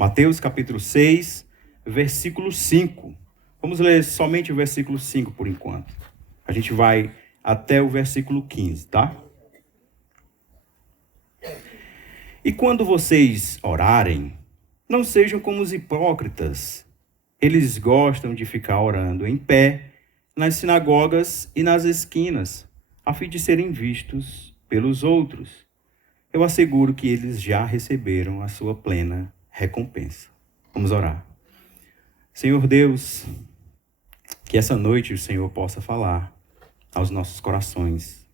Mateus capítulo 6, versículo 5. Vamos ler somente o versículo 5 por enquanto. A gente vai até o versículo 15, tá? E quando vocês orarem, não sejam como os hipócritas. Eles gostam de ficar orando em pé, nas sinagogas e nas esquinas, a fim de serem vistos pelos outros. Eu asseguro que eles já receberam a sua plena recompensa. Vamos orar. Senhor Deus, que essa noite o Senhor possa falar aos nossos corações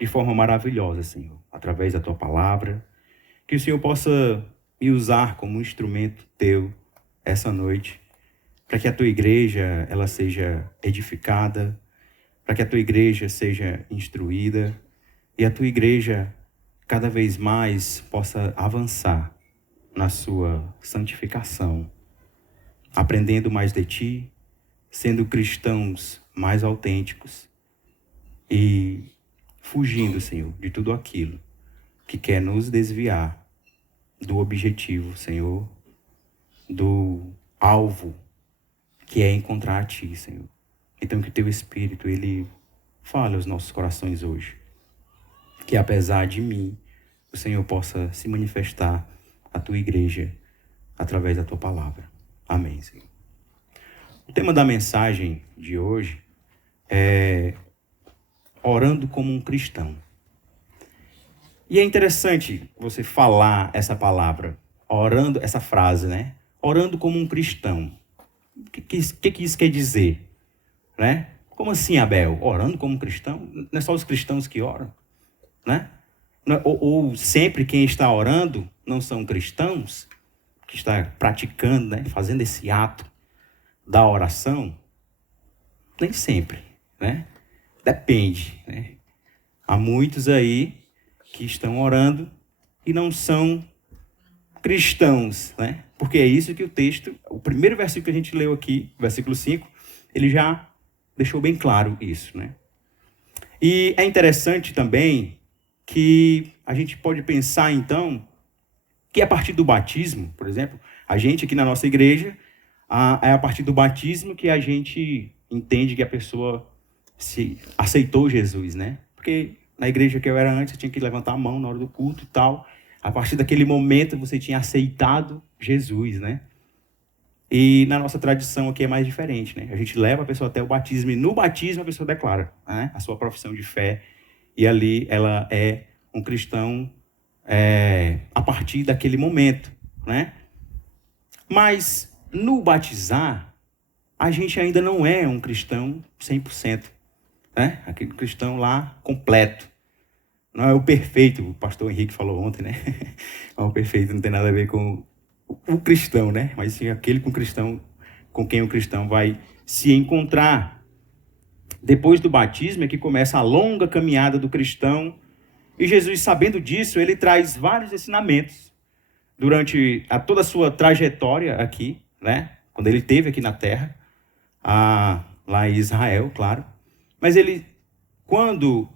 de forma maravilhosa, Senhor, através da Tua palavra. Que o Senhor possa me usar como um instrumento Teu essa noite, para que a Tua igreja ela seja edificada, para que a Tua igreja seja instruída e a Tua igreja cada vez mais possa avançar na sua santificação, aprendendo mais de Ti, sendo cristãos mais autênticos e fugindo, Senhor, de tudo aquilo que quer nos desviar do objetivo, Senhor, do alvo, que é encontrar a Ti, Senhor. Então que o Teu Espírito, Ele fale aos nossos corações hoje. Que apesar de mim, o Senhor possa se manifestar à Tua igreja através da Tua palavra. Amém, Senhor. O tema da mensagem de hoje é orando como um cristão. E é interessante você falar essa palavra, orando, essa frase, né? Orando como um cristão. O que isso quer dizer? Né? Como assim, Abel? Orando como um cristão? Não é só os cristãos que oram? Né? Ou sempre quem está orando não são cristãos, que está praticando, né? Fazendo esse ato da oração? Nem sempre, né? Depende, né? Há muitos aí que estão orando e não são cristãos, né? Porque é isso que o texto, o primeiro versículo que a gente leu aqui, versículo 5, ele já deixou bem claro isso, né? E é interessante também que a gente pode pensar, então, que a partir do batismo, por exemplo, a gente aqui na nossa igreja, é a partir do batismo que a gente entende que a pessoa se aceitou Jesus, né? Porque na igreja que eu era antes, eu tinha que levantar a mão na hora do culto e tal. A partir daquele momento, você tinha aceitado Jesus, né? E na nossa tradição aqui é mais diferente, né? A gente leva a pessoa até o batismo e no batismo a pessoa declara, né, a sua profissão de fé. E ali ela é um cristão a partir daquele momento, né? Mas no batizar, a gente ainda não é um cristão 100%, né? Aquele cristão lá completo. Não é o perfeito, o pastor Henrique falou ontem, né? O perfeito não tem nada a ver com o cristão, né? Mas sim aquele com quem o cristão vai se encontrar. Depois do batismo é que começa a longa caminhada do cristão. E Jesus, sabendo disso, ele traz vários ensinamentos durante toda a sua trajetória aqui, né? Quando ele esteve aqui na terra, lá em Israel, claro. Mas quando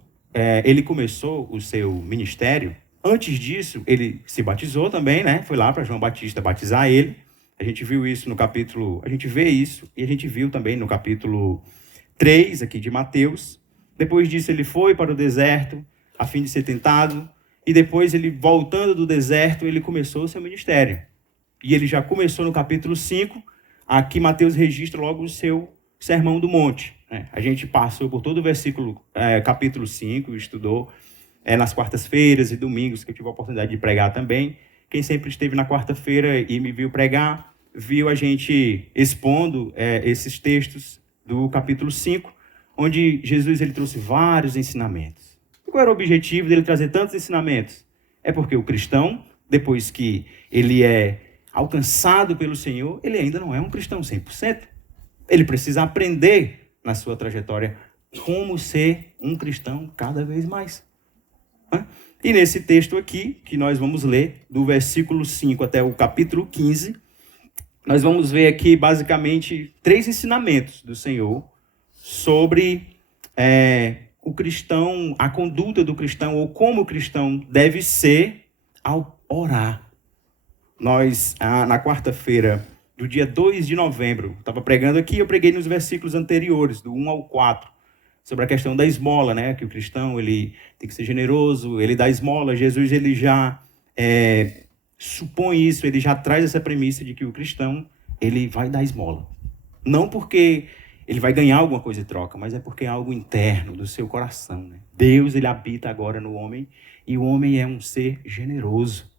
ele começou o seu ministério, antes disso, ele se batizou também, né? Foi lá para João Batista batizar ele. A gente viu isso no capítulo... A gente vê isso e a gente viu também no capítulo 3 aqui de Mateus. Depois disso, ele foi para o deserto a fim de ser tentado. E depois, ele voltando do deserto, ele começou o seu ministério. E ele já começou no capítulo 5. Aqui, Mateus registra logo o seu Sermão do Monte. A gente passou por todo o capítulo 5, estudou nas quartas-feiras e domingos, que eu tive a oportunidade de pregar também. Quem sempre esteve na quarta-feira e me viu pregar, viu a gente expondo esses textos do capítulo 5, onde Jesus ele trouxe vários ensinamentos. E qual era o objetivo dele trazer tantos ensinamentos? É porque o cristão, depois que ele é alcançado pelo Senhor, ele ainda não é um cristão 100%. Ele precisa aprender na sua trajetória como ser um cristão cada vez mais. E nesse texto aqui, que nós vamos ler, do versículo 5 até o capítulo 15, nós vamos ver aqui basicamente 3 ensinamentos do Senhor sobre o cristão, a conduta do cristão, ou como o cristão deve ser ao orar. Na quarta-feira do dia 2 de novembro, estava pregando aqui, eu preguei nos versículos anteriores, do 1 ao 4, sobre a questão da esmola, né? Que o cristão ele tem que ser generoso, ele dá esmola. Jesus ele já supõe isso, ele já traz essa premissa de que o cristão ele vai dar esmola. Não porque ele vai ganhar alguma coisa em troca, mas é porque é algo interno do seu coração, né? Deus ele habita agora no homem e o homem é um ser generoso.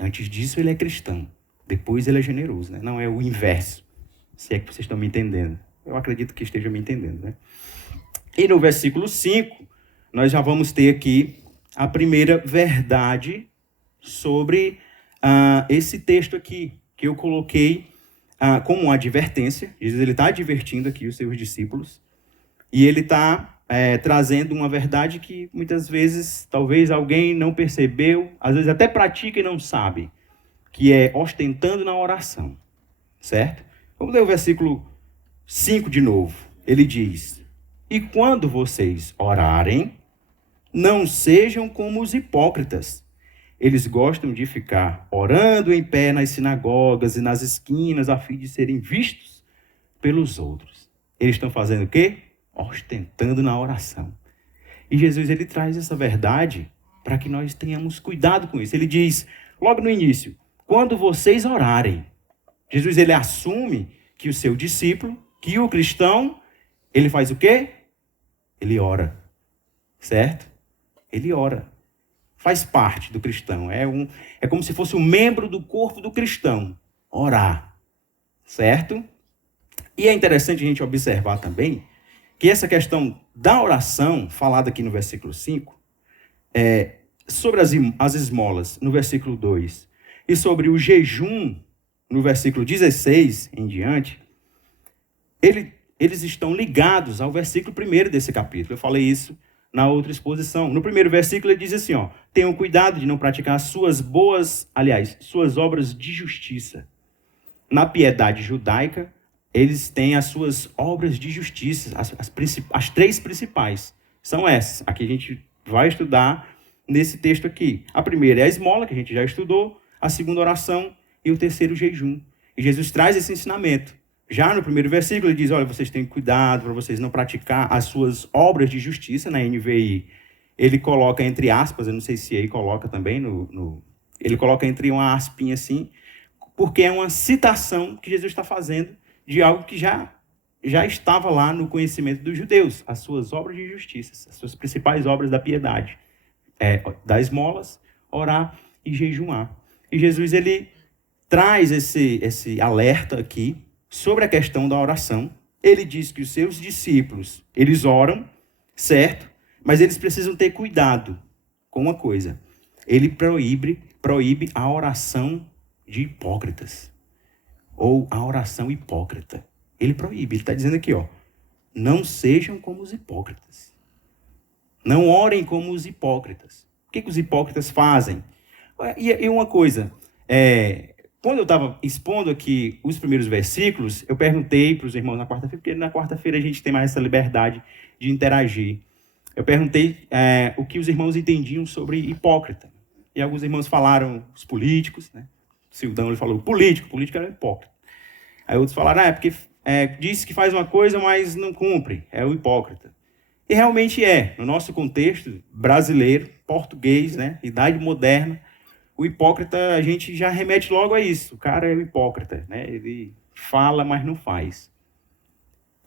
Antes disso ele é cristão, depois ele é generoso, né? Não é o inverso, se é que vocês estão me entendendo. Eu acredito que estejam me entendendo, né? E no versículo 5, nós já vamos ter aqui a primeira verdade sobre esse texto aqui, que eu coloquei como uma advertência. Jesus ele está advertindo aqui os seus discípulos, e ele está trazendo uma verdade que muitas vezes, talvez alguém não percebeu, às vezes até pratica e não sabe, que é ostentando na oração, certo? Vamos ler o versículo 5 de novo. Ele diz: e quando vocês orarem, não sejam como os hipócritas. Eles gostam de ficar orando em pé nas sinagogas e nas esquinas, a fim de serem vistos pelos outros. Eles estão fazendo o quê? Ostentando na oração. E Jesus ele traz essa verdade para que nós tenhamos cuidado com isso. Ele diz, logo no início, quando vocês orarem. Jesus ele assume que o seu discípulo, que o cristão, ele faz o quê? Ele ora, certo? Ele ora. Faz parte do cristão. É como se fosse um membro do corpo do cristão. Orar, certo? E é interessante a gente observar também que essa questão da oração, falada aqui no versículo 5, sobre as esmolas, no versículo 2, e sobre o jejum, no versículo 16 em diante, eles estão ligados ao versículo 1 desse capítulo. Eu falei isso na outra exposição. No primeiro versículo ele diz assim, tenham cuidado de não praticar suas obras de justiça. Na piedade judaica, eles têm as suas obras de justiça, as três principais. São essas. Aqui a gente vai estudar nesse texto aqui. A primeira é a esmola, que a gente já estudou. A segunda, oração. E o terceiro, jejum. E Jesus traz esse ensinamento. Já no primeiro versículo, ele diz, olha, vocês têm cuidado para vocês não praticar as suas obras de justiça. Na NVI, ele coloca entre aspas, eu não sei se aí coloca também, ele coloca entre uma aspinha assim, porque é uma citação que Jesus está fazendo de algo que já estava lá no conhecimento dos judeus, as suas obras de justiça, as suas principais obras da piedade, dar esmolas, orar e jejuar. E Jesus, ele traz esse alerta aqui, sobre a questão da oração. Ele diz que os seus discípulos, eles oram, certo? Mas eles precisam ter cuidado com uma coisa. Ele proíbe a oração de hipócritas. Ou a oração hipócrita. Ele proíbe. Ele está dizendo aqui, não sejam como os hipócritas. Não orem como os hipócritas. O que os hipócritas fazem? E uma coisa, quando eu estava expondo aqui os primeiros versículos, eu perguntei para os irmãos na quarta-feira, porque na quarta-feira a gente tem mais essa liberdade de interagir. Eu perguntei o que os irmãos entendiam sobre hipócrita. E alguns irmãos falaram os políticos, né? O Sildão ele falou político era hipócrita. Aí outros falaram, porque diz que faz uma coisa, mas não cumpre, é o hipócrita. E realmente no nosso contexto brasileiro, português, né? Idade moderna, o hipócrita, a gente já remete logo a isso. O cara é o hipócrita, né? Ele fala, mas não faz.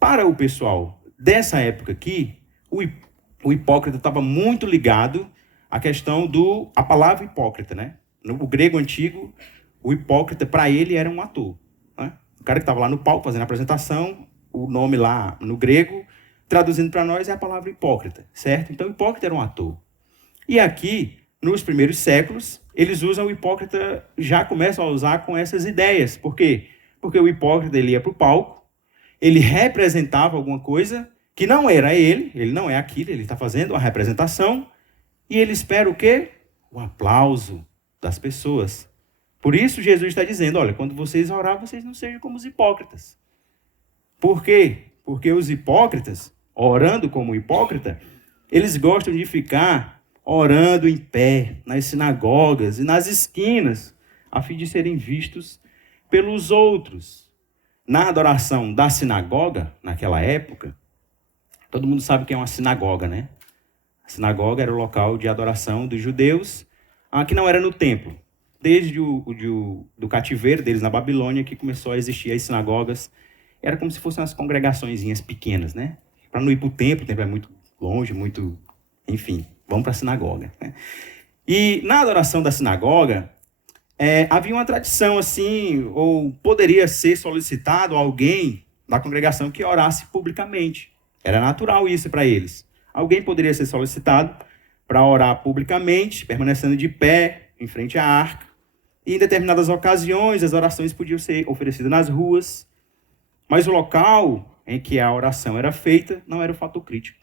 Para o pessoal dessa época aqui, o hipócrita estava muito ligado à questão a palavra hipócrita, né? No grego antigo, o hipócrita, para ele, era um ator. Né? O cara que estava lá no palco fazendo a apresentação, o nome lá no grego, traduzindo para nós, é a palavra hipócrita, certo? Então, o hipócrita era um ator. E aqui, nos primeiros séculos, eles usam o hipócrita, já começam a usar com essas ideias. Por quê? Porque o hipócrita ele ia para o palco, ele representava alguma coisa que não era ele não é aquilo, ele está fazendo uma representação, e ele espera o quê? O aplauso das pessoas. Por isso Jesus está dizendo, olha, quando vocês orar, vocês não sejam como os hipócritas. Por quê? Porque os hipócritas, orando como hipócrita, eles gostam de ficar orando em pé, nas sinagogas e nas esquinas, a fim de serem vistos pelos outros. Na adoração da sinagoga, naquela época, todo mundo sabe o que é uma sinagoga, né? A sinagoga era o local de adoração dos judeus, que não era no templo. Desde do cativeiro deles na Babilônia, que começou a existir as sinagogas, era como se fossem umas congregaçõezinhas pequenas, né? Para não ir para o templo é muito longe, muito... Enfim, vamos para a sinagoga, né? E na adoração da sinagoga, havia uma tradição assim, ou poderia ser solicitado alguém da congregação que orasse publicamente. Era natural isso para eles. Alguém poderia ser solicitado para orar publicamente, permanecendo de pé, em frente à arca. E em determinadas ocasiões, as orações podiam ser oferecidas nas ruas. Mas o local em que a oração era feita não era o fator crítico,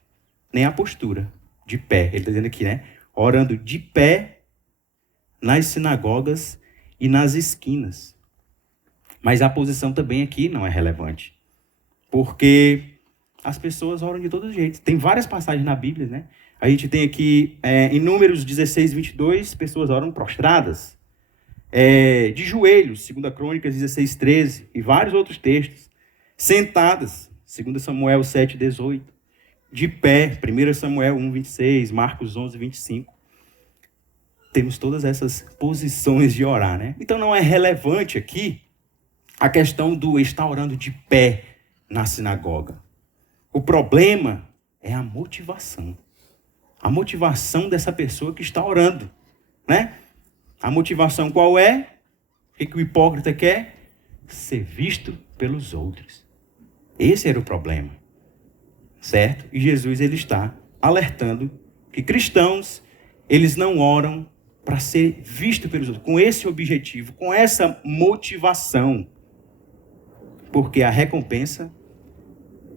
nem a postura, de pé. Ele está dizendo aqui, né? Orando de pé nas sinagogas e nas esquinas. Mas a posição também aqui não é relevante, porque as pessoas oram de todo jeito. Tem várias passagens na Bíblia, né? A gente tem aqui, em Números 16, 22, pessoas oram prostradas. De joelhos, 2 Crônicas 16, 13, e vários outros textos. Sentadas, 2 Samuel 7, 18. De pé, 1 Samuel 1, 26, Marcos 11, 25. Temos todas essas posições de orar, né? Então não é relevante aqui a questão do estar orando de pé na sinagoga. O problema é a motivação. A motivação dessa pessoa que está orando, né? A motivação qual é? O que o hipócrita quer? Ser visto pelos outros. Esse era o problema, certo? E Jesus, ele está alertando que cristãos, eles não oram para ser visto pelos outros, com esse objetivo, com essa motivação. Porque a recompensa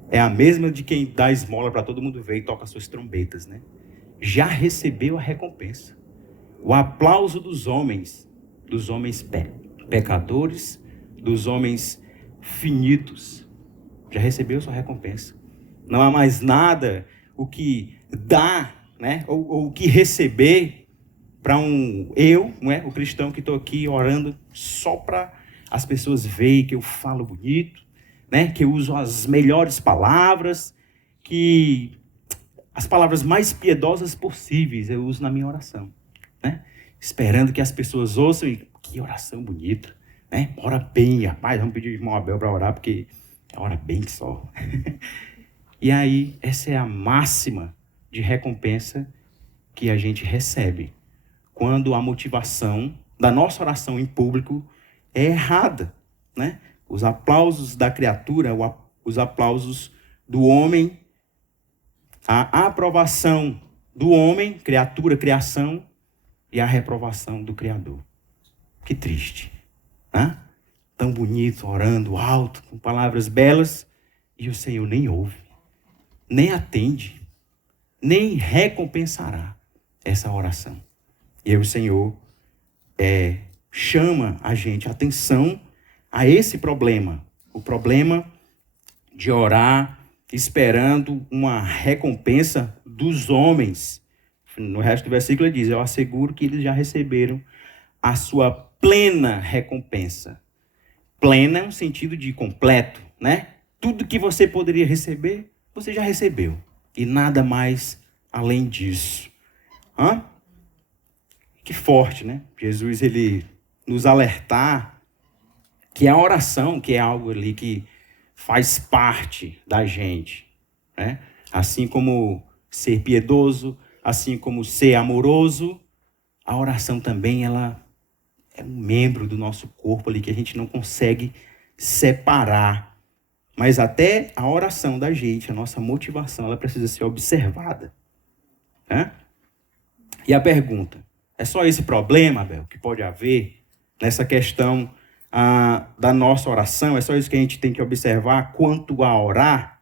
é a mesma de quem dá esmola para todo mundo ver e toca suas trombetas, né? Já recebeu a recompensa. O aplauso dos homens pecadores, dos homens finitos, já recebeu sua recompensa. Não há mais nada o que dar, né? ou o que receber para o cristão que estou aqui orando só para as pessoas verem que eu falo bonito, né? Que eu uso as melhores palavras, que as palavras mais piedosas possíveis eu uso na minha oração, né? Esperando que as pessoas ouçam e que oração bonita, né? Ora bem, rapaz, vamos pedir o irmão Abel para orar, porque ora bem só. E aí, essa é a máxima de recompensa que a gente recebe quando a motivação da nossa oração em público é errada, né? Os aplausos da criatura, os aplausos do homem, a aprovação do homem, criatura, criação, e a reprovação do Criador. Que triste, né? Tão bonito, orando alto, com palavras belas, e o Senhor nem ouve, nem atende, nem recompensará essa oração. E aí o Senhor chama a gente a atenção a esse problema, o problema de orar esperando uma recompensa dos homens. No resto do versículo ele diz, eu asseguro que eles já receberam a sua plena recompensa. Plena no sentido de completo, né? Tudo que você poderia receber, você já recebeu. E nada mais além disso. Que forte, né? Jesus, ele nos alertar que a oração, que é algo ali que faz parte da gente, né? Assim como ser piedoso, assim como ser amoroso, a oração também, ela é um membro do nosso corpo ali que a gente não consegue separar. Mas até a oração da gente, a nossa motivação, ela precisa ser observada, né? E a pergunta, é só esse problema, Abel, que pode haver nessa questão da nossa oração? É só isso que a gente tem que observar quanto a orar?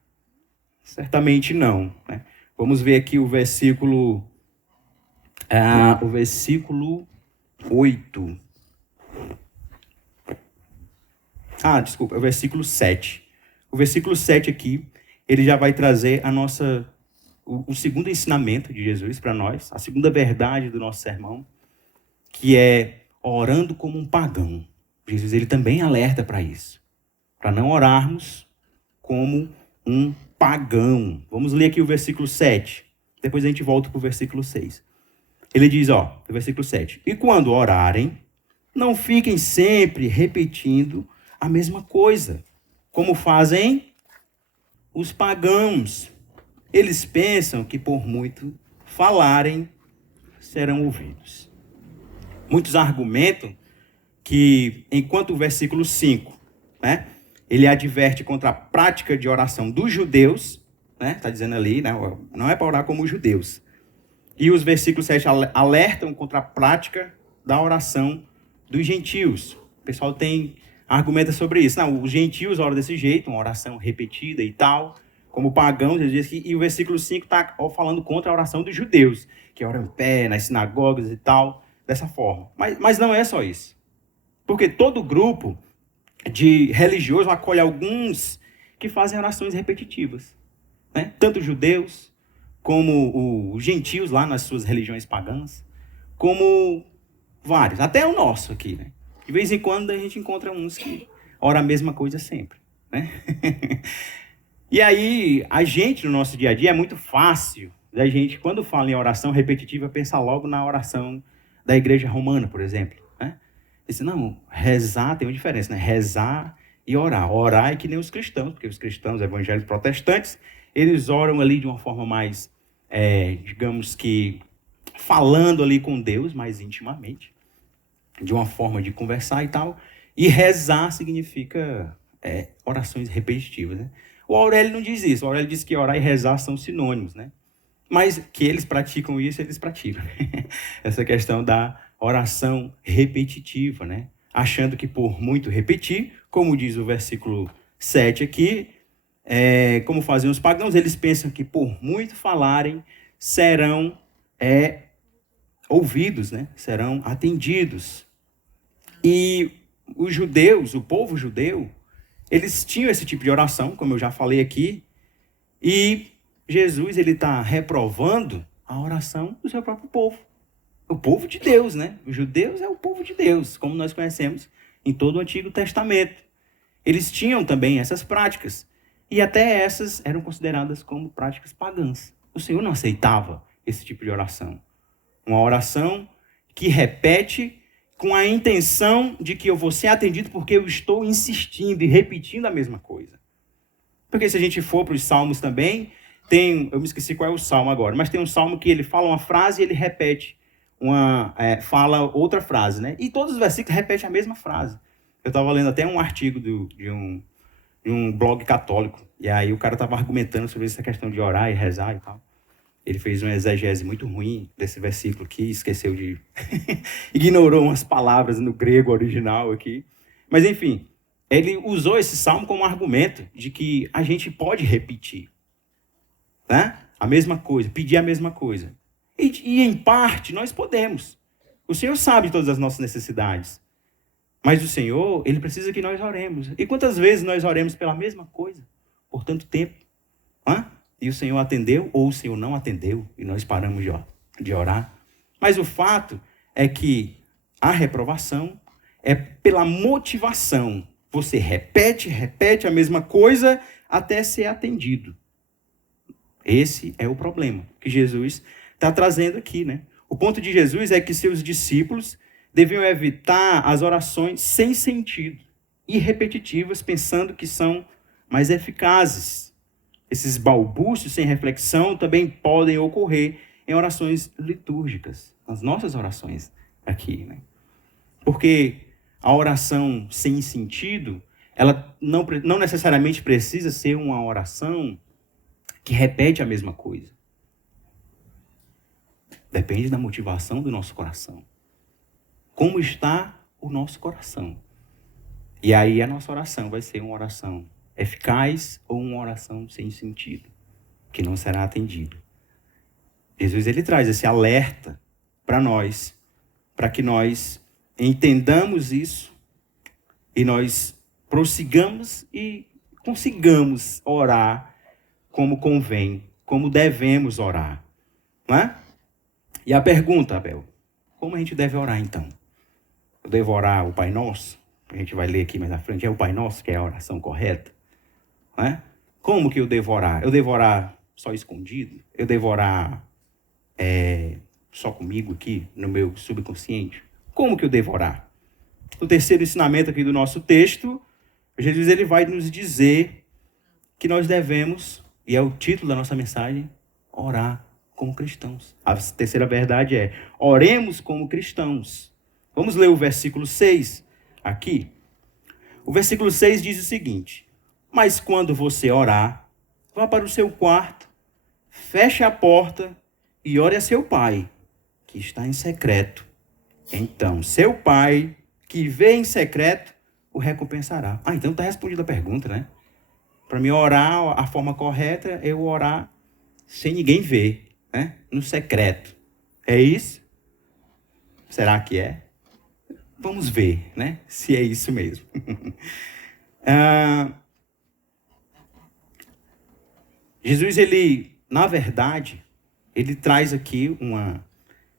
Certamente não, né? Vamos ver aqui o versículo 8. Desculpa, é o versículo 7. O versículo 7 aqui, ele já vai trazer o segundo ensinamento de Jesus para nós, a segunda verdade do nosso sermão, que é orando como um pagão. Jesus ele também alerta para isso, para não orarmos como um pagão. Vamos ler aqui o versículo 7. Depois a gente volta para o versículo 6. Ele diz, no versículo 7. E quando orarem, não fiquem sempre repetindo a mesma coisa, como fazem os pagãos. Eles pensam que por muito falarem, serão ouvidos. Muitos argumentam que, enquanto o versículo 5, né, ele adverte contra a prática de oração dos judeus, né, está dizendo ali, né, não é para orar como os judeus. E os versículos 7 alertam contra a prática da oração dos gentios. O pessoal argumenta sobre isso. Não, os gentios oram desse jeito, uma oração repetida e tal, como pagãos, eles dizem que, e o versículo 5 está falando contra a oração dos judeus, que oram em pé, nas sinagogas e tal, dessa forma. Mas não é só isso. Porque todo grupo de religiosos acolhe alguns que fazem orações repetitivas, né? Tanto os judeus, como os gentios lá nas suas religiões pagãs, como vários, até o nosso aqui, né? De vez em quando a gente encontra uns que oram a mesma coisa sempre, né? E aí, a gente, no nosso dia a dia, é muito fácil da gente, quando fala em oração repetitiva, pensar logo na oração da igreja romana, por exemplo, né? Diz, não, rezar tem uma diferença, né? Rezar e orar. Orar é que nem os cristãos, porque os cristãos evangélicos protestantes, eles oram ali de uma forma mais, digamos que, falando ali com Deus mais intimamente, de uma forma de conversar e tal. E rezar significa orações repetitivas, né? O Aurélio não diz isso. O Aurélio diz que orar e rezar são sinônimos, né? Mas que eles praticam isso, eles praticam. Essa questão da oração repetitiva, né? Achando que por muito repetir, como diz o versículo 7 aqui, como faziam os pagãos, eles pensam que por muito falarem, serão ouvidos, né? Serão atendidos. E os judeus, o povo judeu, eles tinham esse tipo de oração, como eu já falei aqui, e Jesus ele está reprovando a oração do seu próprio povo. O povo de Deus, né? Os judeus é o povo de Deus, como nós conhecemos em todo o Antigo Testamento. Eles tinham também essas práticas, e até essas eram consideradas como práticas pagãs. O Senhor não aceitava esse tipo de oração. Uma oração que repete com a intenção de que eu vou ser atendido porque eu estou insistindo e repetindo a mesma coisa. Porque se a gente for para os salmos também, eu me esqueci qual é o salmo agora, mas tem um salmo que ele fala uma frase e ele repete, fala outra frase, né? E todos os versículos repetem a mesma frase. Eu estava lendo até um artigo de um blog católico, e aí o cara estava argumentando sobre essa questão de orar e rezar e tal. Ele fez uma exegese muito ruim desse versículo aqui, esqueceu de... ignorou umas palavras no grego original aqui. Mas, enfim, ele usou esse salmo como argumento de que a gente pode repetir, né? A mesma coisa, pedir a mesma coisa. E, em parte, nós podemos. O Senhor sabe todas as nossas necessidades. Mas o Senhor, Ele precisa que nós oremos. E quantas vezes nós oremos pela mesma coisa? Por tanto tempo. E o Senhor atendeu, ou o Senhor não atendeu, e nós paramos de orar. Mas o fato é que a reprovação é pela motivação. Você repete a mesma coisa até ser atendido. Esse é o problema que Jesus está trazendo aqui, né? O ponto de Jesus é que seus discípulos deviam evitar as orações sem sentido e repetitivas, pensando que são mais eficazes. Esses balbúcios sem reflexão também podem ocorrer em orações litúrgicas, nas nossas orações aqui, né? Porque a oração sem sentido, ela não necessariamente precisa ser uma oração que repete a mesma coisa. Depende da motivação do nosso coração. Como está o nosso coração? E aí a nossa oração vai ser uma oração eficaz ou uma oração sem sentido, que não será atendido. Jesus ele traz esse alerta para nós, para que nós entendamos isso e nós prossigamos e consigamos orar como convém, como devemos orar, não é? E a pergunta, Abel, como a gente deve orar então? devorar o Pai Nosso, a gente vai ler aqui mais na frente, é o Pai Nosso que é a oração correta, não é? Como que eu devorar? Eu devorar só escondido? Eu devorar só comigo aqui, no meu subconsciente? Como que eu devorar? No terceiro ensinamento aqui do nosso texto, Jesus ele vai nos dizer que nós devemos, e é o título da nossa mensagem, orar como cristãos. A terceira verdade é, oremos como cristãos. Vamos ler o versículo 6 aqui. O versículo 6 diz o seguinte: mas quando você orar, vá para o seu quarto, feche a porta e ore a seu pai, que está em secreto. Então, seu pai, que vê em secreto, o recompensará. Então está respondida a pergunta, né? Para mim orar, a forma correta é eu orar sem ninguém ver, né? No secreto. É isso? Será que é? Vamos ver, né? Se é isso mesmo. Jesus, ele, na verdade, ele traz aqui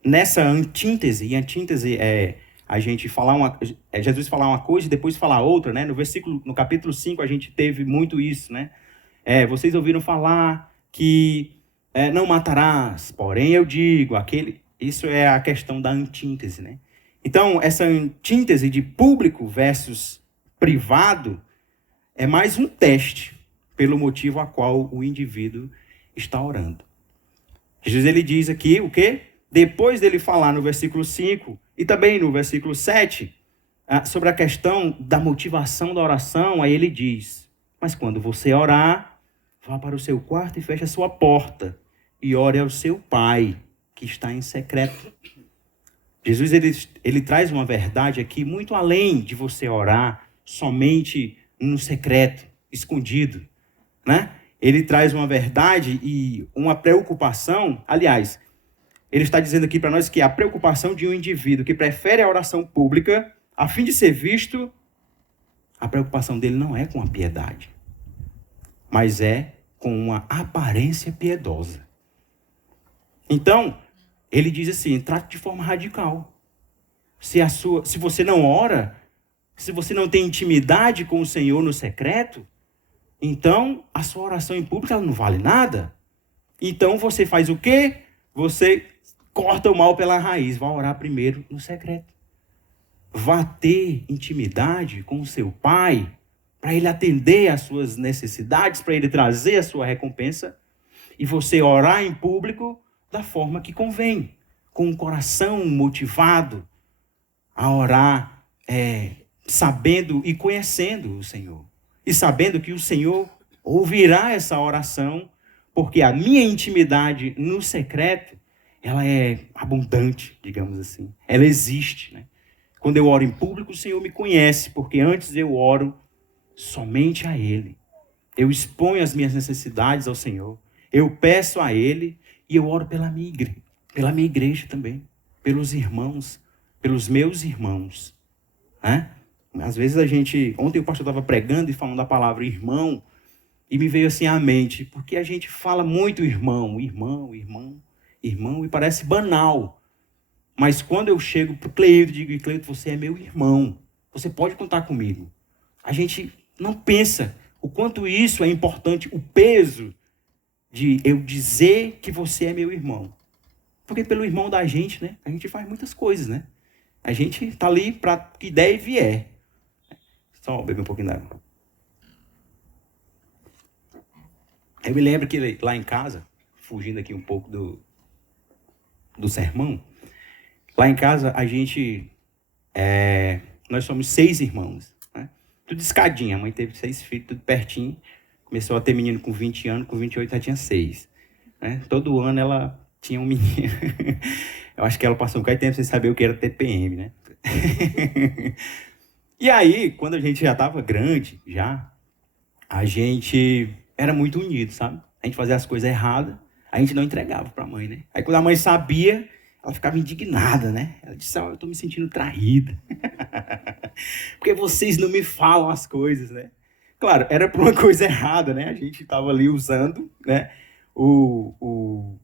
nessa antítese, e antítese é a gente falar Jesus falar uma coisa e depois falar outra, né? No capítulo 5, a gente teve muito isso, né? Vocês ouviram falar que não matarás, porém eu digo, isso é a questão da antítese, né? Então, essa antítese de público versus privado é mais um teste pelo motivo a qual o indivíduo está orando. Jesus, ele diz aqui o quê? Depois dele falar no versículo 5 e também no versículo 7, sobre a questão da motivação da oração, aí ele diz, mas quando você orar, vá para o seu quarto e feche a sua porta e ore ao seu pai, que está em secreto. Jesus, ele traz uma verdade aqui muito além de você orar somente no secreto, escondido, né? Ele traz uma verdade e uma preocupação, aliás, ele está dizendo aqui para nós que a preocupação de um indivíduo que prefere a oração pública, a fim de ser visto, a preocupação dele não é com a piedade, mas é com uma aparência piedosa. Então, ele diz assim, trate de forma radical. Se você não ora, se você não tem intimidade com o Senhor no secreto, então a sua oração em público ela não vale nada. Então você faz o quê? Você corta o mal pela raiz, vai orar primeiro no secreto. Vá ter intimidade com o seu pai, para ele atender às suas necessidades, para ele trazer a sua recompensa, e você orar em público da forma que convém, com o coração motivado a orar, sabendo e conhecendo o Senhor. E sabendo que o Senhor ouvirá essa oração, porque a minha intimidade no secreto, ela é abundante, digamos assim. Ela existe, né? Quando eu oro em público, o Senhor me conhece, porque antes eu oro somente a Ele. Eu exponho as minhas necessidades ao Senhor. Eu peço a Ele e eu oro pela minha igreja também, pelos irmãos, pelos meus irmãos, né? Às vezes ontem o pastor estava pregando e falando da palavra irmão, e me veio assim à mente, porque a gente fala muito irmão, e parece banal. Mas quando eu chego para o Cleito e digo, Cleito, você é meu irmão, você pode contar comigo. A gente não pensa o quanto isso é importante, o peso de eu dizer que você é meu irmão. Porque pelo irmão da gente, né, a gente faz muitas coisas, né? A gente está ali para que der e vier. Só beber um pouquinho d'água. Eu me lembro que lá em casa, fugindo aqui um pouco do sermão, lá em casa nós somos 6 irmãos, né? Tudo escadinha, a mãe teve 6 filhos, tudo pertinho. Começou a ter menino com 20 anos, com 28 já tinha 6. Né? Todo ano ela tinha um menino. Eu acho que ela passou um bocado de tempo sem saber o que era TPM, né? E aí, quando a gente já estava grande, a gente era muito unido, sabe? A gente fazia as coisas erradas, a gente não entregava para a mãe, né? Aí quando a mãe sabia, ela ficava indignada, né? Ela disse, eu estou me sentindo traída. Porque vocês não me falam as coisas, né? Claro, era por uma coisa errada, né? A gente estava ali usando, né, o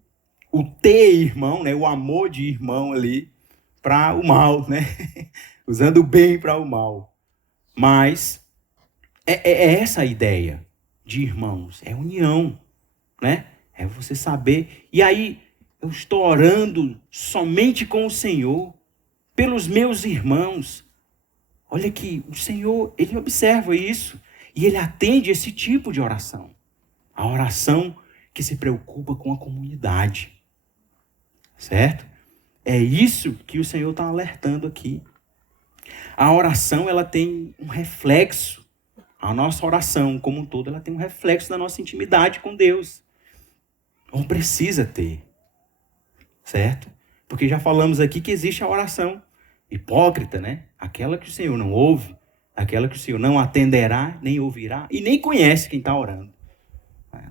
ter irmão, né, o amor de irmão ali, para o mal, né? usando o bem para o mal. Mas é essa a ideia de irmãos, é união, né? É você saber. E aí, eu estou orando somente com o Senhor, pelos meus irmãos. Olha que o Senhor, Ele observa isso. E Ele atende esse tipo de oração. A oração que se preocupa com a comunidade. Certo? É isso que o Senhor está alertando aqui. A oração, ela tem um reflexo. A nossa oração, como um todo, ela tem um reflexo da nossa intimidade com Deus. Ou precisa ter. Certo? Porque já falamos aqui que existe a oração hipócrita, né? Aquela que o Senhor não ouve, aquela que o Senhor não atenderá, nem ouvirá, e nem conhece quem está orando.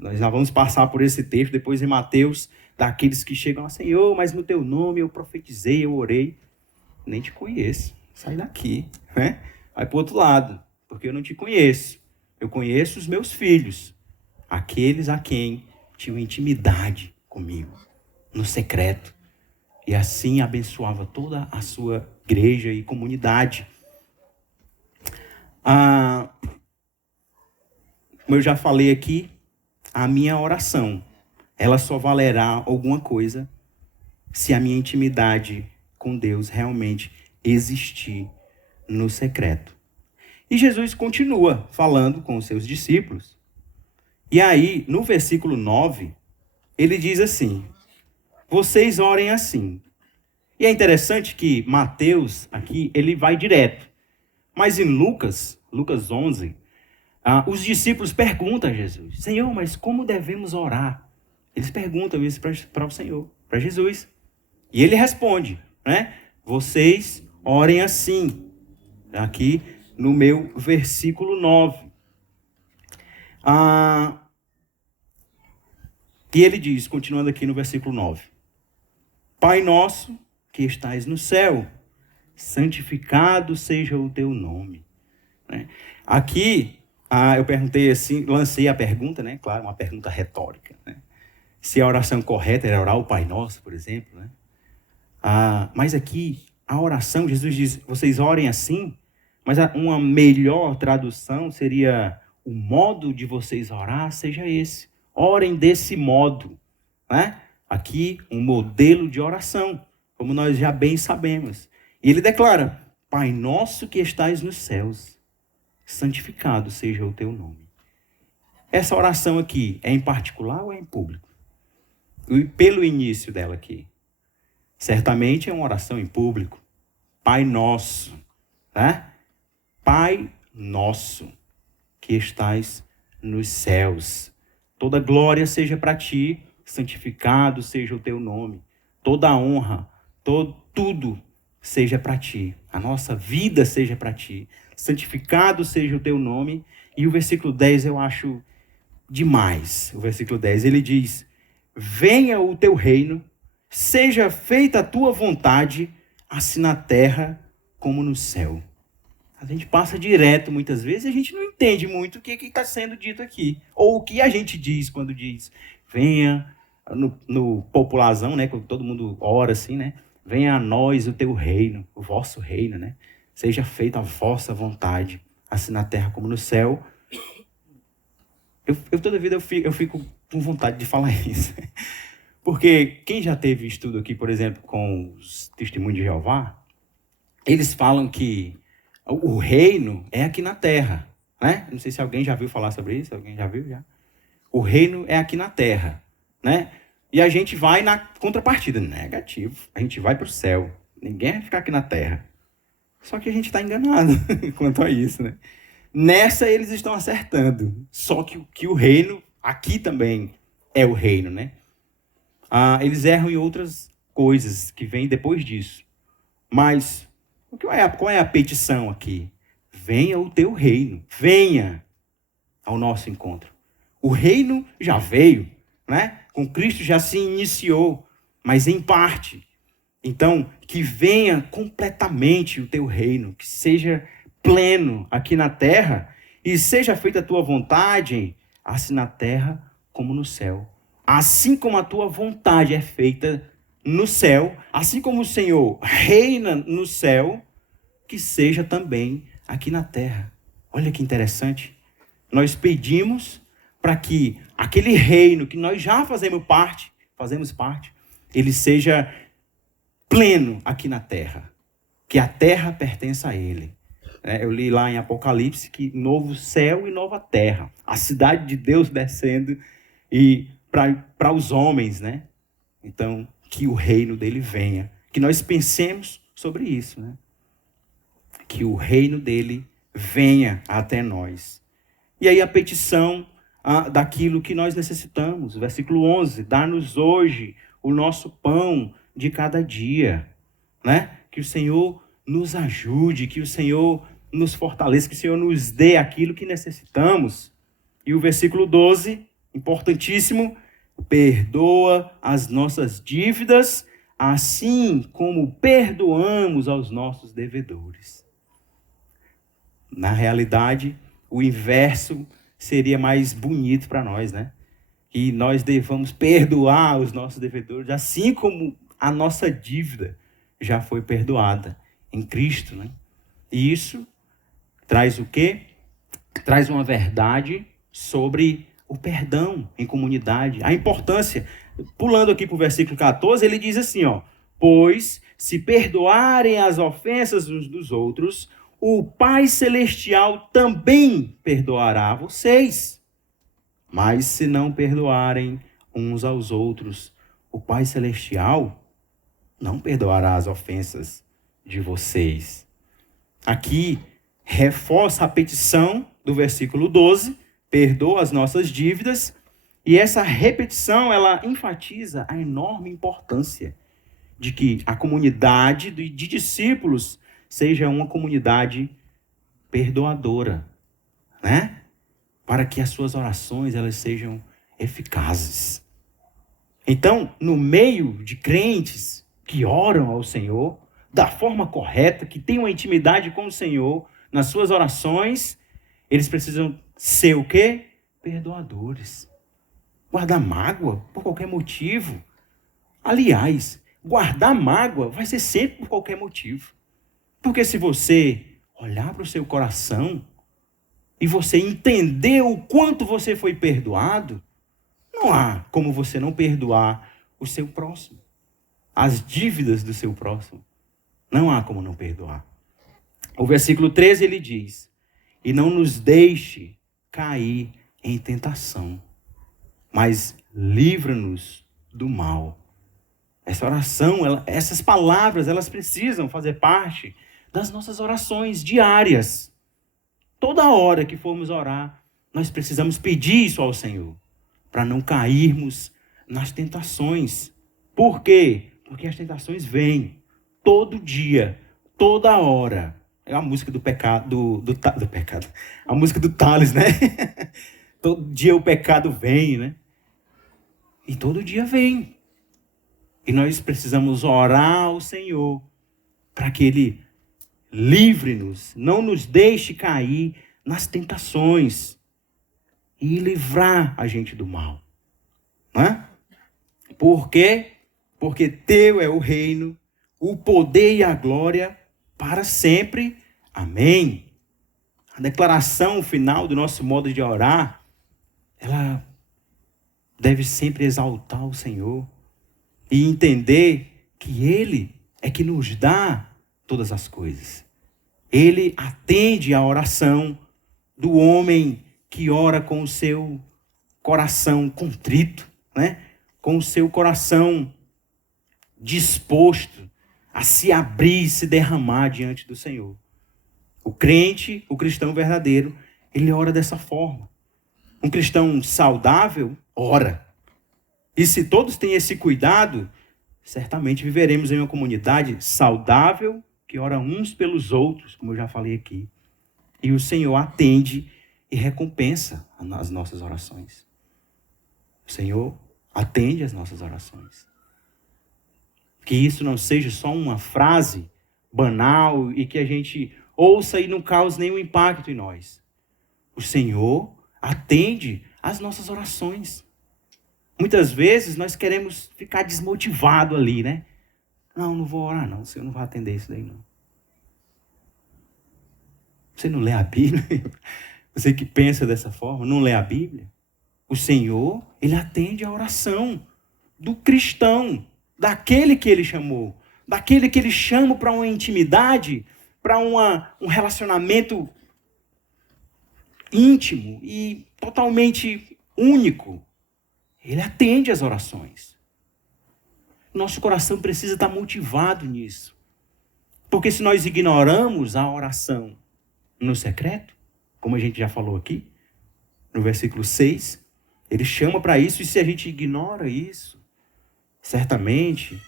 Nós já vamos passar por esse texto depois em Mateus, daqueles que chegam a Senhor, mas no teu nome eu profetizei, eu orei. Nem te conheço. Sai daqui, né? Vai para o outro lado, porque eu não te conheço. Eu conheço os meus filhos, aqueles a quem tinham intimidade comigo, no secreto. E assim abençoava toda a sua igreja e comunidade. Como eu já falei aqui, a minha oração, ela só valerá alguma coisa se a minha intimidade com Deus realmente existir no secreto. E Jesus continua falando com os seus discípulos. E aí, no versículo 9, ele diz assim: vocês orem assim. E é interessante que Mateus, aqui, ele vai direto. Mas em Lucas 11, os discípulos perguntam a Jesus: Senhor, mas como devemos orar? Eles perguntam isso para o Senhor, para Jesus. E ele responde, né? Vocês orem assim. Aqui no meu versículo 9. E ele diz, continuando aqui no versículo 9: Pai nosso que estais no céu, santificado seja o teu nome. Aqui, eu perguntei assim, lancei a pergunta, né? Claro, uma pergunta retórica, né? Se a oração correta era orar o Pai Nosso, por exemplo, né? Mas aqui, a oração, Jesus diz, vocês orem assim, mas uma melhor tradução seria, o modo de vocês orar seja esse. Orem desse modo, né? Aqui, um modelo de oração, como nós já bem sabemos. E ele declara: Pai nosso que estais nos céus, santificado seja o teu nome. Essa oração aqui é em particular ou é em público? E pelo início dela aqui, certamente é uma oração em público. Pai nosso, tá? Pai nosso que estais nos céus, toda glória seja para ti, santificado seja o teu nome, toda honra, tudo seja para ti, a nossa vida seja para ti, santificado seja o teu nome. E o versículo 10 eu acho demais. O versículo 10, ele diz: venha o teu reino, seja feita a tua vontade, assim na terra como no céu. A gente passa direto muitas vezes e a gente não entende muito o que está sendo dito aqui. Ou o que a gente diz quando diz, venha, no popularzão, né, quando todo mundo ora assim, né? Venha a nós o teu reino, o vosso reino, né? Seja feita a vossa vontade, assim na terra como no céu. Eu toda vida eu fico com vontade de falar isso. Porque quem já teve estudo aqui, por exemplo, com os Testemunhos de Jeová, eles falam que o reino é aqui na terra, né? Não sei se alguém já viu falar sobre isso. Alguém já viu? Já? O reino é aqui na terra, né? E a gente vai na contrapartida. Negativo. A gente vai para o céu. Ninguém vai ficar aqui na terra. Só que a gente está enganado quanto a isso, né? Nessa eles estão acertando. Só que o reino, aqui também é o reino, né? Eles erram em outras coisas que vêm depois disso. Mas qual é a petição aqui? Venha o teu reino. Venha ao nosso encontro. O reino já veio, né? Com Cristo já se iniciou, mas em parte. Então, que venha completamente o teu reino, que seja pleno aqui na terra, e seja feita a tua vontade, assim na terra como no céu. Assim como a tua vontade é feita no céu, assim como o Senhor reina no céu, que seja também aqui na terra. Olha que interessante. Nós pedimos para que aquele reino que nós já fazemos parte, ele seja pleno aqui na terra. Que a terra pertença a ele. Eu li lá em Apocalipse que novo céu e nova terra. A cidade de Deus descendo e para os homens, né? Então, que o reino dele venha. Que nós pensemos sobre isso, né? Que o reino dele venha até nós. E aí a petição daquilo que nós necessitamos. Versículo 11. Dá-nos hoje o nosso pão de cada dia. Né? Que o Senhor nos ajude, que o Senhor nos fortaleça, que o Senhor nos dê aquilo que necessitamos. E o versículo 12, importantíssimo, perdoa as nossas dívidas, assim como perdoamos aos nossos devedores. Na realidade, o inverso seria mais bonito para nós, né? Que nós devamos perdoar os nossos devedores, assim como a nossa dívida já foi perdoada em Cristo, né? E isso traz o quê? Traz uma verdade sobre o perdão em comunidade, a importância. Pulando aqui para o versículo 14, ele diz assim, pois se perdoarem as ofensas uns dos outros, o Pai Celestial também perdoará vocês. Mas se não perdoarem uns aos outros, o Pai Celestial não perdoará as ofensas de vocês. Aqui reforça a petição do versículo 12, perdoa as nossas dívidas, e essa repetição, ela enfatiza a enorme importância de que a comunidade de discípulos seja uma comunidade perdoadora, né? Para que as suas orações elas sejam eficazes. Então, no meio de crentes que oram ao Senhor da forma correta, que têm uma intimidade com o Senhor nas suas orações, eles precisam ser o quê? Perdoadores. Guardar mágoa por qualquer motivo. Aliás, guardar mágoa vai ser sempre por qualquer motivo. Porque se você olhar para o seu coração e você entender o quanto você foi perdoado, não há como você não perdoar o seu próximo. As dívidas do seu próximo. Não há como não perdoar. O versículo 13 ele diz, e não nos deixe cair em tentação, mas livra-nos do mal. Essa oração, essas palavras, elas precisam fazer parte das nossas orações diárias. Toda hora que formos orar, nós precisamos pedir isso ao Senhor, para não cairmos nas tentações. Por quê? Porque as tentações vêm todo dia, toda hora. É a música do pecado, do pecado. A música do Thales, né? Todo dia o pecado vem, né? E todo dia vem. E nós precisamos orar ao Senhor para que Ele livre-nos, não nos deixe cair nas tentações e livrar a gente do mal. Não é? Por quê? Porque teu é o reino, o poder e a glória para sempre. Amém. A declaração final do nosso modo de orar, ela deve sempre exaltar o Senhor e entender que Ele é que nos dá todas as coisas. Ele atende a oração do homem que ora com o seu coração contrito, né? Com o seu coração disposto a se abrir e se derramar diante do Senhor. O crente, o cristão verdadeiro, ele ora dessa forma. Um cristão saudável, ora. E se todos têm esse cuidado, certamente viveremos em uma comunidade saudável, que ora uns pelos outros, como eu já falei aqui. E o Senhor atende e recompensa as nossas orações. O Senhor atende as nossas orações. Que isso não seja só uma frase banal e que a gente ouça e não cause nenhum impacto em nós. O Senhor atende às nossas orações. Muitas vezes nós queremos ficar desmotivado ali, né? Não vou orar não, o Senhor não vai atender isso daí não. Você não lê a Bíblia? Você que pensa dessa forma, não lê a Bíblia? O Senhor, Ele atende a oração do cristão, daquele que Ele chamou, daquele que Ele chama para uma intimidade, para um relacionamento íntimo e totalmente único. Ele atende as orações. Nosso coração precisa estar motivado nisso. Porque se nós ignoramos a oração no secreto, como a gente já falou aqui, no versículo 6, ele chama para isso, e se a gente ignora isso, certamente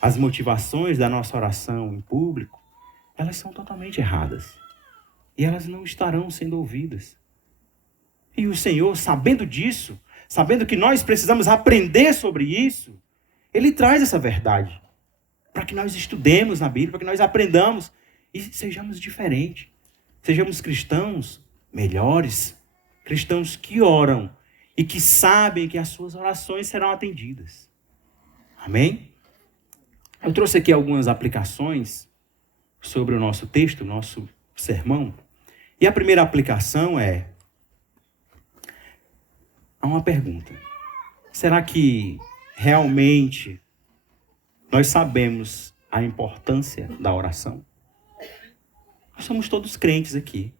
as motivações da nossa oração em público, elas são totalmente erradas. E elas não estarão sendo ouvidas. E o Senhor, sabendo disso, sabendo que nós precisamos aprender sobre isso, Ele traz essa verdade para que nós estudemos na Bíblia, para que nós aprendamos e sejamos diferentes. Sejamos cristãos melhores, cristãos que oram e que sabem que as suas orações serão atendidas. Amém? Eu trouxe aqui algumas aplicações sobre o nosso texto, o nosso sermão. E a primeira aplicação há uma pergunta. Será que realmente nós sabemos a importância da oração? Nós somos todos crentes aqui.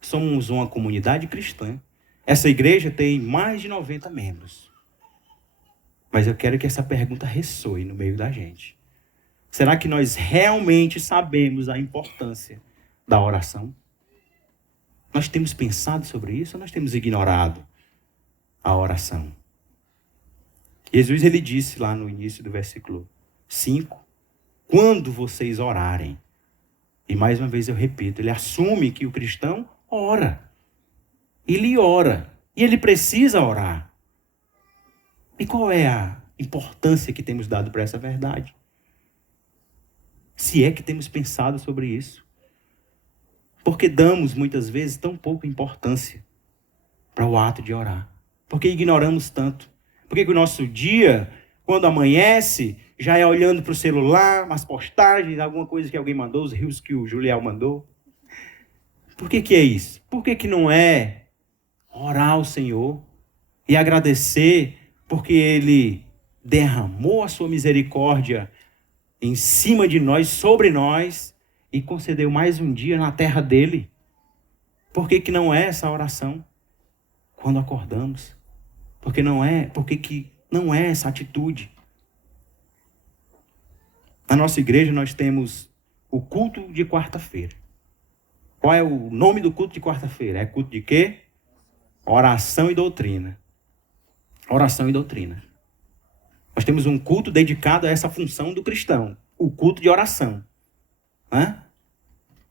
Somos uma comunidade cristã. Essa igreja tem mais de 90 membros. Mas eu quero que essa pergunta ressoe no meio da gente. Será que nós realmente sabemos a importância da oração? Nós temos pensado sobre isso ou nós temos ignorado a oração? Jesus, ele disse lá no início do versículo 5, quando vocês orarem. E mais uma vez eu repito, ele assume que o cristão ora. Ele ora. E ele precisa orar. E qual é a importância que temos dado para essa verdade? Se é que temos pensado sobre isso. Porque damos muitas vezes tão pouca importância para o ato de orar. Porque ignoramos tanto. Porque o nosso dia, quando amanhece, já é olhando para o celular, umas postagens, alguma coisa que alguém mandou, os rios que o Julião mandou. Por que é isso? Por que não é orar ao Senhor e agradecer porque Ele derramou a sua misericórdia em cima de nós, sobre nós, e concedeu mais um dia na terra dele? Por que não é essa oração quando acordamos? Por que não é essa atitude? Na nossa igreja nós temos o culto de quarta-feira. Qual é o nome do culto de quarta-feira? É culto de quê? Oração e doutrina. Oração e doutrina. Nós temos um culto dedicado a essa função do cristão. O culto de oração.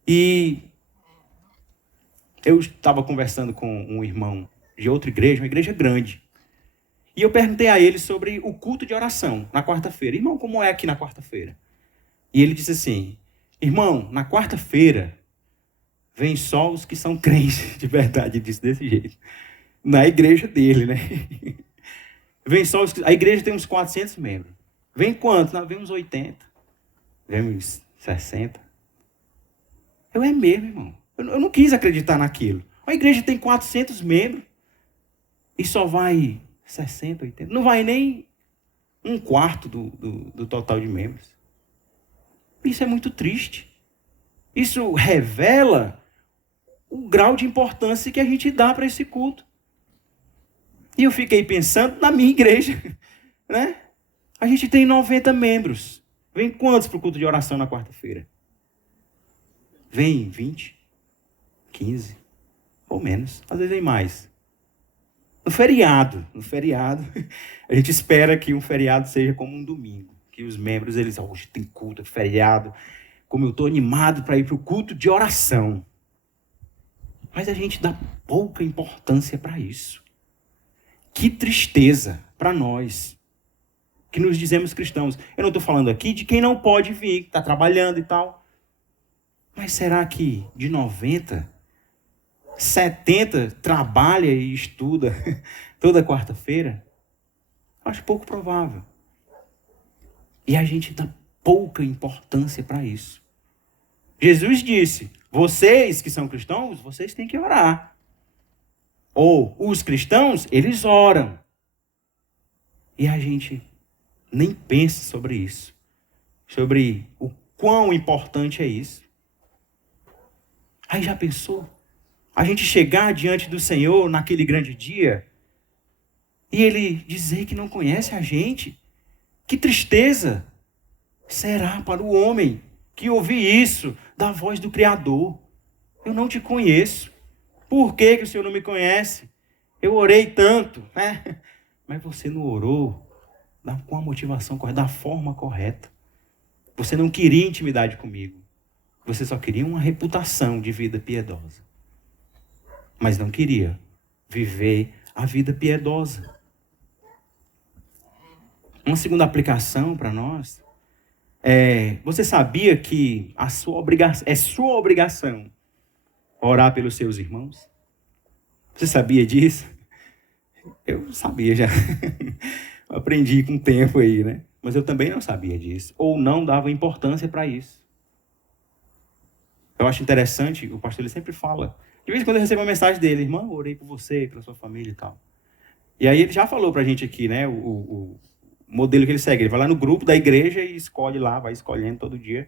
E eu estava conversando com um irmão de outra igreja, uma igreja grande. E eu perguntei a ele sobre o culto de oração na quarta-feira. Irmão, como é aqui na quarta-feira? E ele disse assim, irmão, na quarta-feira vem só os que são crentes de verdade. Ele disse desse jeito. Na igreja dele, né? Vem só os que... A igreja tem uns 400 membros. Vem quantos? Vem uns 80. Vem uns 60. É mesmo, irmão. Eu não quis acreditar naquilo. A igreja tem 400 membros e só vai 60, 80. Não vai nem um quarto do total de membros. Isso é muito triste. Isso revela o grau de importância que a gente dá para esse culto. E eu fiquei pensando na minha igreja, né? A gente tem 90 membros. Vem quantos para o culto de oração na quarta-feira? Vem 20, 15, ou menos. Às vezes vem mais. No feriado, a gente espera que um feriado seja como um domingo. Que os membros, hoje tem culto, feriado. Como eu estou animado para ir para o culto de oração. Mas a gente dá pouca importância para isso. Que tristeza para nós, que nos dizemos cristãos. Eu não estou falando aqui de quem não pode vir, que está trabalhando e tal. Mas será que de 90, 70 trabalha e estuda toda quarta-feira? Acho pouco provável. E a gente dá pouca importância para isso. Jesus disse, Vocês que são cristãos, vocês têm que orar. Ou os cristãos, eles oram. E a gente nem pensa sobre isso. Sobre o quão importante é isso. Aí já pensou? A gente chegar diante do Senhor naquele grande dia e Ele dizer que não conhece a gente. Que tristeza será para o homem que ouvir isso da voz do Criador. Eu não te conheço. Por que que o Senhor não me conhece? Eu orei tanto, né? Mas você não orou com a motivação correta, da forma correta. Você não queria intimidade comigo. Você só queria uma reputação de vida piedosa. Mas não queria viver a vida piedosa. Uma segunda aplicação para nós você sabia que é sua obrigação orar pelos seus irmãos? Você sabia disso? Eu sabia já. Aprendi com o tempo aí, né? Mas eu também não sabia disso. Ou não dava importância para isso. Eu acho interessante, o pastor ele sempre fala. De vez em quando eu recebo uma mensagem dele: irmão, eu orei por você, pela sua família e tal. E aí ele já falou pra gente aqui, né? O modelo que ele segue. Ele vai lá no grupo da igreja e escolhe lá, vai escolhendo todo dia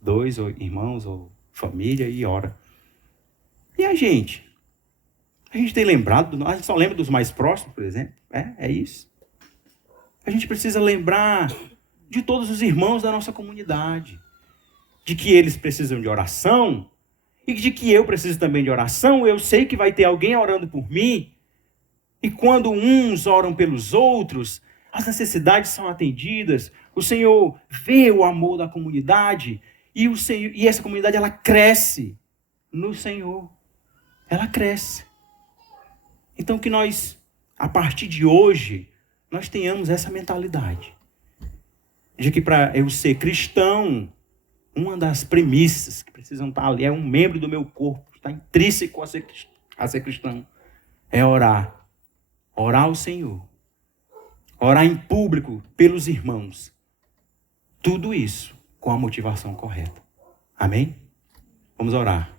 2 ou irmãos ou família e ora. E a gente? A gente tem lembrado, a gente só lembra dos mais próximos, por exemplo. É isso. A gente precisa lembrar de todos os irmãos da nossa comunidade. De que eles precisam de oração. E de que eu preciso também de oração. Eu sei que vai ter alguém orando por mim. E quando uns oram pelos outros, as necessidades são atendidas. O Senhor vê o amor da comunidade. E essa comunidade, ela cresce no Senhor. Ela cresce. Então que nós, a partir de hoje, nós tenhamos essa mentalidade. De que para eu ser cristão, uma das premissas que precisam estar ali, é um membro do meu corpo, está intrínseco a ser cristão, é orar. Orar ao Senhor. Orar em público pelos irmãos. Tudo isso com a motivação correta. Amém? Vamos orar.